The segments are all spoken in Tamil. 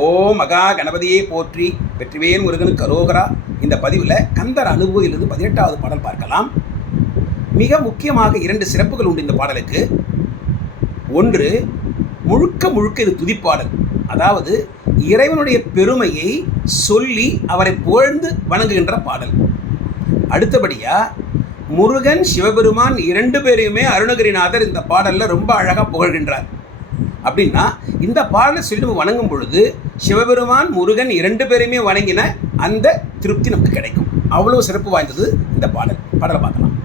ஓம் மகா கணபதியை போற்றி, வெற்றிவேல் முருகனுக்கு அரோகரா. இந்த பதிவில் கந்தர் அனுபூதியிலிருந்து 18வது பாடல் பார்க்கலாம். மிக முக்கியமாக 2 சிறப்புகள் உண்டு இந்த பாடலுக்கு. ஒன்று, முழுக்க முழுக்க இது துதிப்பாடல். அதாவது இறைவனுடைய பெருமையை சொல்லி அவரை புகழ்ந்து வணங்குகின்ற பாடல். அடுத்தபடியாக முருகன் சிவபெருமான் 2 பேரையுமே அருணகிரிநாதர் இந்த பாடலில் ரொம்ப அழகாக புகழ்கின்றார். அப்படின்னா இந்த பாடலை சொல்லி நம்ம வணங்கும் பொழுது சிவபெருமான் முருகன் 2 பேரையுமே வணங்கின அந்த திருப்தி நமக்கு கிடைக்கும். அவ்வளோ சிறப்பு வாய்ந்தது இந்த பாடலை பார்க்கலாம்.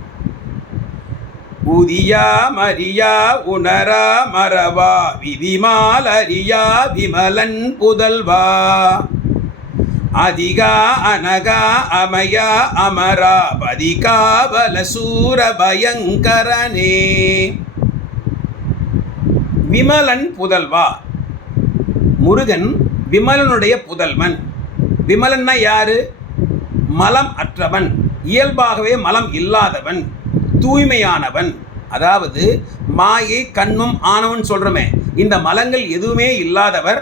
உதியா மரியா உணரா மரவா விதிமால் அரியா விமலன் புதல்வா அதிகா அனகா அமயா அமரா பதிகா பலசூர பயங்கரனே. விமலன் புதல்வா, முருகன் விமலனுடைய புதல்வன். விமலன்னா யாரு? மலம் அற்றவன், இயல்பாகவே மலம் இல்லாதவன், தூய்மையானவன். அதாவது மாயை கண்மம் ஆனவன் சொல்கிறோமே, இந்த மலங்கள் எதுவுமே இல்லாதவர்,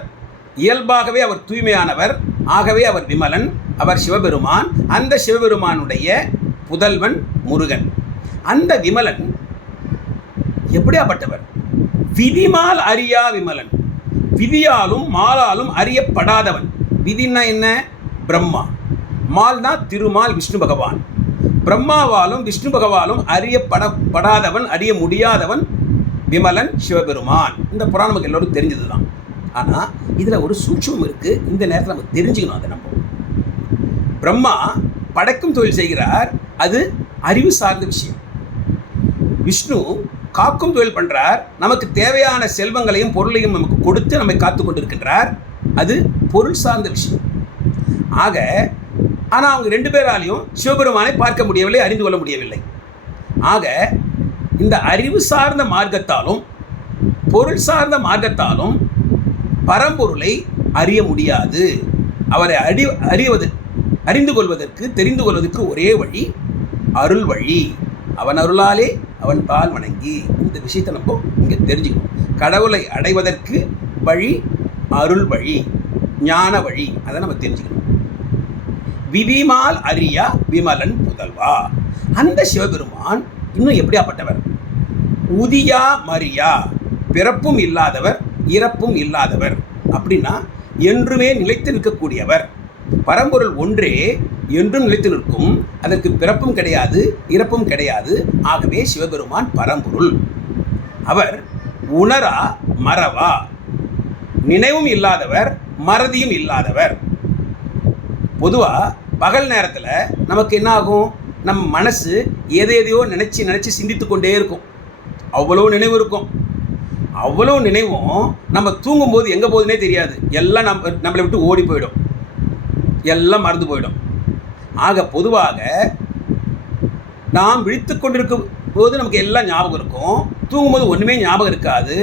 இயல்பாகவே அவர் தூய்மையானவர். ஆகவே அவர் விமலன், அவர் சிவபெருமான். அந்த சிவபெருமானுடைய புதல்வன் முருகன். அந்த விமலன் எப்படியாப்பட்டவர்? விதிமால் அறியா விமலன், விதியாலும் மாலாலும் அறியப்படாதவன். விதின்னா என்ன? பிரம்மா. மால்னா திருமால் விஷ்ணு பகவான். பிரம்மாவாலும் விஷ்ணு பகவாலும் அறியப்படாதவன், அறிய முடியாதவன் விமலன் சிவபெருமான். இந்த புராணம் நமக்கு எல்லோரும் தெரிஞ்சது தான். ஆனால் இதில் ஒரு சூட்சமம் இருக்குது. இந்த நேரத்தில் நம்ம தெரிஞ்சுக்கணும். அதை நம்ம பிரம்மா படைக்கும் தொழில் செய்கிறார், அது அறிவு சார்ந்த விஷயம். விஷ்ணு காக்கும் தொழில் பண்ணுறார், நமக்கு தேவையான செல்வங்களையும் பொருளையும் நமக்கு கொடுத்து நம்மை காத்து கொண்டிருக்கின்றார், அது பொருள் சார்ந்த விஷயம். ஆக ஆனால் அவங்க 2 பேராலையும் சிவபெருமானை பார்க்க முடியவில்லை, அறிந்து கொள்ள முடியவில்லை. ஆக இந்த அறிவு சார்ந்த மார்க்கத்தாலும் பொருள் சார்ந்த மார்க்கத்தாலும் பரம்பொருளை அறிய முடியாது. அவரை அறிந்து கொள்வதற்கு, தெரிந்து கொள்வதற்கு ஒரே வழி அருள் வழி. அவன் அருளாலே அவன் பால் வணங்கி. இந்த விஷயத்தை நம்ம இங்கே தெரிஞ்சுக்கணும். கடவுளை அடைவதற்கு வழி அருள் வழி, ஞான வழி. அதை நம்ம தெரிஞ்சுக்கணும். விதிமால் அரியா விமலன் புதல்வா. அந்த சிவபெருமான் இன்னும் எப்படியாப்பட்டவர்? உதியா மரியா, பிறப்பும் இல்லாதவர் இறப்பும் இல்லாதவர். அப்படின்னா என்றுமே நிலைத்து நிற்கக்கூடியவர். பரம்பொருள் ஒன்றே என்றும் நிலைத்து நிற்கும். அதற்கு பிறப்பும் கிடையாது, இறப்பும் கிடையாது. ஆகவே சிவபெருமான் பரம்பொருள். அவர் உணரா மறவா, நினைவும் இல்லாதவர், மறதியும் இல்லாதவர். பொதுவாக பகல் நேரத்தில் நமக்கு என்ன ஆகும்? நம்ம மனசு எதையோ நினச்சி சிந்தித்து கொண்டே இருக்கும். அவ்வளோ நினைவு இருக்கும். அவ்வளோ நினைவும் நம்ம தூங்கும்போது எங்கே போகுதுன்னே தெரியாது. எல்லாம் நம்மளை விட்டு ஓடி போயிடும், எல்லாம் மறந்து போயிடும். ஆக பொதுவாக நாம் விழித்து கொண்டிருக்கும் போது நமக்கு எல்லாம் ஞாபகம் இருக்கும், தூங்கும்போது ஒன்றுமே ஞாபகம் இருக்காது.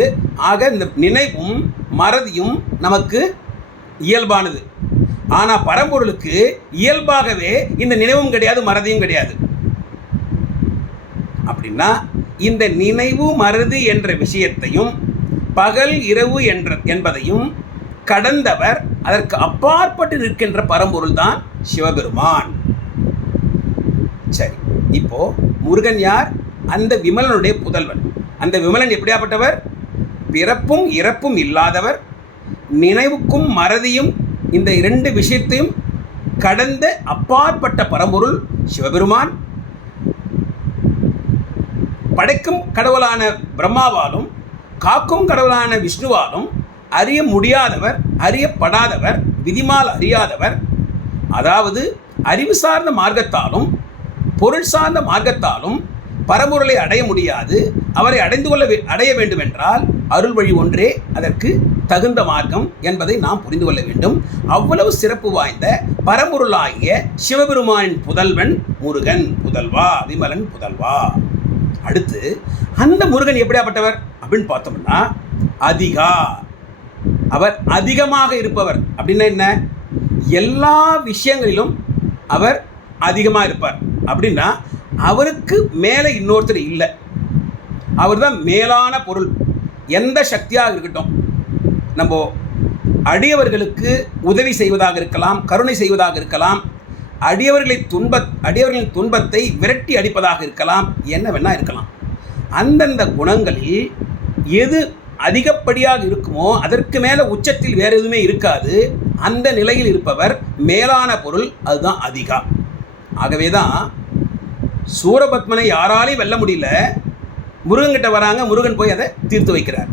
ஆக இந்த நினைவும் மறதியும் நமக்கு இயல்பானது. ஆனால் பரம்பொருளுக்கு இயல்பாகவே இந்த நினைவும் கிடையாது, மறதியும் கிடையாது. அப்படின்னா இந்த நினைவு மறதி என்ற விஷயத்தையும் பகல் இரவு என்பதையும் கடந்தவர், அதற்கு அப்பாற்பட்டு நிற்கின்ற பரம்பொருள் தான் சிவபெருமான். சரி, இப்போ முருகன் யார்? அந்த விமலனுடைய புதல்வன். அந்த விமலன் எப்படியாப்பட்டவர்? பிறப்பும் இறப்பும் இல்லாதவர், நினைவுக்கும் மறதியும் இந்த 2 விஷயத்தையும் கடந்த அப்பாற்பட்ட பரம்பொருள் சிவபெருமான். படைக்கும் கடவுளான பிரம்மாவாலும் காக்கும் கடவுளான விஷ்ணுவாலும் அறிய முடியாதவர், அறியப்படாதவர், விதிமால் அறியாதவர். அதாவது அறிவு சார்ந்த மார்க்கத்தாலும் பொருள் சார்ந்த மார்க்கத்தாலும் பரம்பொருளை அடைய முடியாது. அவரை அடைய வேண்டும் என்றால் அருள் வழி ஒன்றே அதற்கு தகுந்த மார்க்கம் என்பதை நாம் புரிந்து கொள்ள வேண்டும். அவ்வளவு சிறப்பு வாய்ந்த பரம்பொருளாகிய சிவபெருமானின் புதல்வன் முருகன், புதல்வா, விமலன் புதல்வா. அடுத்து அந்த முருகன் எப்படியாப்பட்டவர் அப்படின்னு பார்த்தோம்னா, அதிகா, அவர் அதிகமாக இருப்பவர். அப்படின்னா என்ன? எல்லா விஷயங்களிலும் அவர் அதிகமாக இருப்பார். அப்படின்னா அவருக்கு மேலே இன்னொருத்தர் இல்லை. அவர் தான் மேலான பொருள். எந்த சக்தியாக இருக்கட்டும், நம்ம அடியவர்களுக்கு உதவி செய்வதாக இருக்கலாம், கருணை செய்வதாக இருக்கலாம், அடியவர்களின் துன்பத்தை விரட்டி அடிப்பதாக இருக்கலாம், என்ன வேணா இருக்கலாம். அந்தந்த குணங்களில் எது அதிகப்படியாக இருக்குமோ அதற்கு மேலே உச்சத்தில் வேறு எதுவுமே இருக்காது. அந்த நிலையில் இருப்பவர் மேலான பொருள், அதுதான் அதிகா. ஆகவே தான் சூரபத்மனை யாராலையும் வெல்ல முடியல, முருகன்கிட்ட வராங்க, முருகன் போய் அதை தீர்த்து வைக்கிறார்.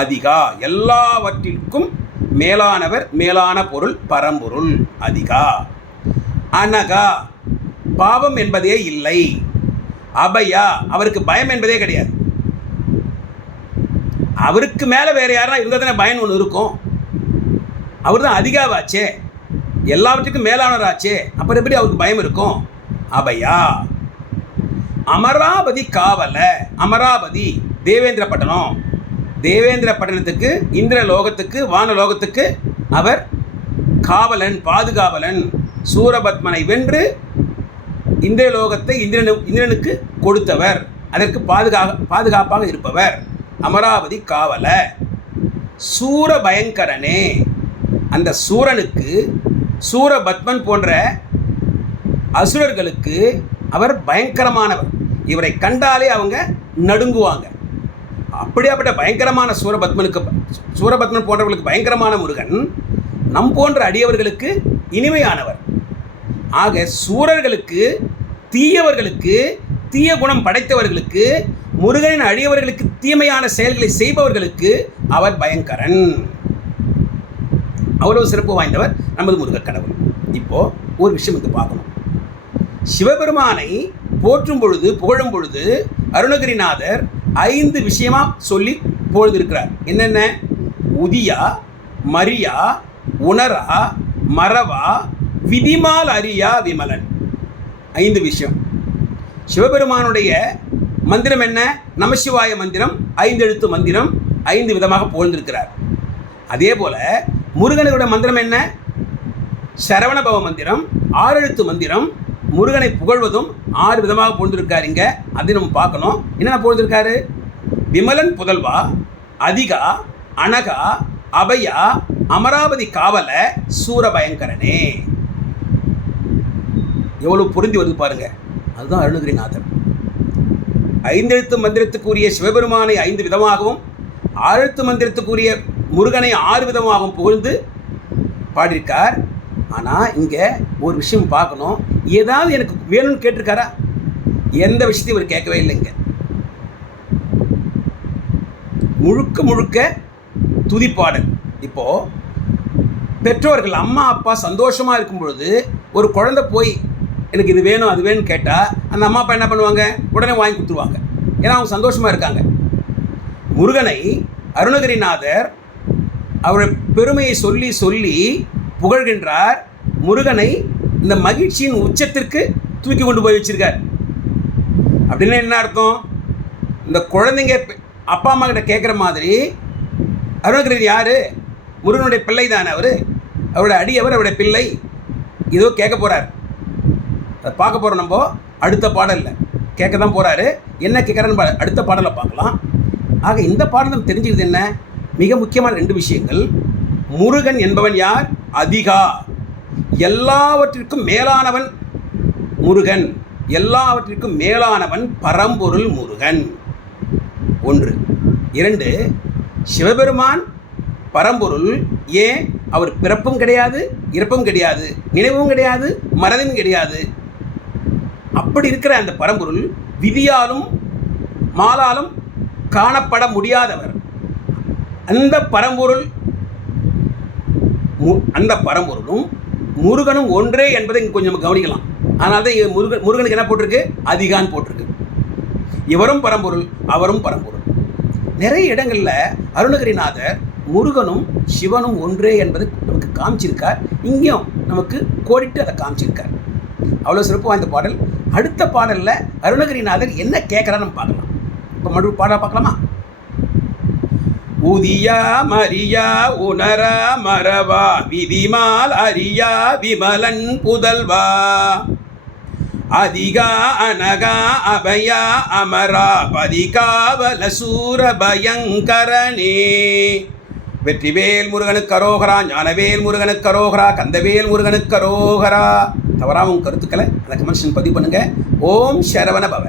அதிகா, எல்லாவற்றிற்கும் மேலானவர், மேலான பொருள், பரம்பொருள் அதிகா. அனகா, பாவம் என்பதே இல்லை. அபயா, அவருக்கு பயம் என்பதே கிடையாது. அவருக்கு மேலே வேறு யாரா இருந்தால் தானே பயம் ஒன்று இருக்கும். அவர் தான் அதிகாவாச்சே, எல்லாவற்றுக்கும் மேலானவராச்சே, அப்புறம் எப்படி அவருக்கு பயம் இருக்கும்? அபயா. அமராவதி காவல, அமராவதி தேவேந்திர பட்டணம். தேவேந்திர பட்டணத்துக்கு, இந்திர லோகத்துக்கு, வான லோகத்துக்கு அவர் காவலன், பாதுகாவலன். சூரபத்மனை வென்று இந்திர லோகத்தை இந்திரனுக்கு கொடுத்தவர், அதற்கு பாதுகாப்பாக இருப்பவர். அமராவதி காவல. சூர பயங்கரனே, அந்த சூரனுக்கு, சூரபத்மன் போன்ற அசுரர்களுக்கு அவர் பயங்கரமானவர். இவரை கண்டாலே அவங்க நடுங்குவாங்க. அப்படியாப்பட்ட பயங்கரமான சூரபத்மன் போன்றவர்களுக்கு பயங்கரமான முருகன் நம் போன்ற அடியவர்களுக்கு இனிமையானவர். ஆக சூரர்களுக்கு, தீயவர்களுக்கு, தீய குணம் படைத்தவர்களுக்கு, முருகனின் அடியவர்களுக்கு தீமையான செயல்களை செய்பவர்களுக்கு அவர் பயங்கரன். அவ்வளவு சிறப்பு வாய்ந்தவர் நமது முருகக் கடவுள். இப்போ ஒரு விஷயம் வந்து பார்க்கணும். சிவபெருமானை போற்றும் பொழுது, புகழும் பொழுது அருணகிரிநாதர் 5 விஷயமா சொல்லி புகழ்ந்திருக்கிறார். என்னென்ன? உதியா, மரியா, உணரா, மறவா, விதிமால் அரியா, விமலன். 5 விஷயம். சிவபெருமானுடைய மந்திரம் என்ன? நமசிவாய மந்திரம், 5 எழுத்து மந்திரம், 5 விதமாக புகழ்ந்திருக்கிறார். அதே போல முருகனுடைய மந்திரம் என்ன? சரவணபவ மந்திரம், 6 எழுத்து மந்திரம். முருகனை புகழ்வதும் 6 விதமாக புகழ்ந்திருக்காரு. இங்கே அதை நம்ம பார்க்கணும். என்னென்ன புகழ்ந்திருக்காரு? விமலன் புதல்வா, அதிகா, அனகா, அபயா, அமராவதி காவல, சூரபயங்கரனே. எவ்வளவு பொருந்தி வருது பாருங்க. அதுதான் அருணகிரிநாதர். 5 எழுத்து மந்திரத்துக்குரிய சிவபெருமானை 5 விதமாகவும், 6 எழுத்து மந்திரத்துக்குரிய முருகனை 6 விதமாகவும் புகழ்ந்து பாடியிருக்கார். ஆனால் இங்கே ஒரு விஷயம் பார்க்கணும். ஏதாவது எனக்கு வேணும்னு கேட்டிருக்காரா? எந்த விஷயத்தையும் இவர் கேட்கவே இல்லைங்க. முழுக்க முழுக்க துதிப்பாடல். இப்போது பெற்றோர்கள், அம்மா அப்பா சந்தோஷமாக இருக்கும் பொழுது ஒரு குழந்தை போய் எனக்கு இது வேணும் அது வேணும்னு கேட்டால் அந்த அம்மா அப்பா என்ன பண்ணுவாங்க? உடனே வாங்கி கொடுத்துருவாங்க. ஏன்னா அவங்க சந்தோஷமாக இருக்காங்க. முருகனை அருணகிரிநாதர் அவருடைய பெருமையை சொல்லி சொல்லி புகழ்கின்றார். முருகனை இந்த மகிழ்ச்சியின் உச்சத்திற்கு தூக்கி கொண்டு போய் வச்சிருக்கார். அப்படின்னா என்ன அர்த்தம்? இந்த குழந்தைங்க அப்பா அம்மா கிட்ட கேட்குற மாதிரி அருணகிரி யார்? முருகனுடைய பிள்ளை தானே அவர். அவருடைய அடியவர், அவருடைய பிள்ளை. ஏதோ கேட்க போகிறார். அதை பார்க்க போகிறோம் நம்ம அடுத்த பாடலில். கேட்க தான் போகிறாரு. என்ன கேட்குறான்னு அடுத்த பாடலை பார்க்கலாம். ஆக இந்த பாடலும் தெரிஞ்சுக்கிறது என்ன? மிக முக்கியமான 2 விஷயங்கள். முருகன் என்பவன் யார்? அதிகா. எல்லாவற்றிற்கும் மேலானவன் முருகன். எல்லாவற்றிற்கும் மேலானவன் பரம்பொருள் முருகன். 1. 2. சிவபெருமான் பரம்பொருள். ஏன்? அவர் பிறப்பும் கிடையாது, இறப்பும் கிடையாது, நினைவும் கிடையாது, மறதியும் கிடையாது. அப்படி இருக்கிற அந்த பரம்பொருள் விதியாலும் மாலாலும் காணப்பட முடியாதவர். அந்த பரம்பொருளும் முருகனும் ஒன்றே என்பதை இங்கே கொஞ்சம் கவனிக்கலாம். அதனால தான் முருகனுக்கு என்ன போட்டிருக்கு? அதிகான்னு போட்டிருக்கு. இவரும் பரம்பொருள், அவரும் பரம்பொருள். நிறைய இடங்களில் அருணகிரிநாதர் முருகனும் சிவனும் ஒன்றே என்பதை நமக்கு காமிச்சிருக்கார். இங்கேயும் நமக்கு கோடிட்டு அதை காமிச்சிருக்கார். அவ்வளோ சிறப்பு வாய்ந்த பாடல். அடுத்த பாடலில் அருணகிரிநாதர் என்ன கேட்குறான்னு நம்ம பார்க்கலாம். இப்போ மறுபடியும் பாடலை பார்க்கலாமா? உதியா, மரியா, உணரா, மறவா, விதிமால் அரியா, விமலன் புதல்வா, அதிகா, அனகா, அபயா, அமரா, பதிகாவல, சூர பயங்கரனே. வெற்றிவேல் முருகனுக்கு அரோகரா, ஞானவேல் முருகனுக்கு அரோகரா, கந்தவேல் முருகனுக்கு அரோகரா. தவறாக உங்கள் கருத்துக்களை அந்த கமெண்ட்ஸில் பதிவு பண்ணுங்கள். ஓம் சரவண பவ.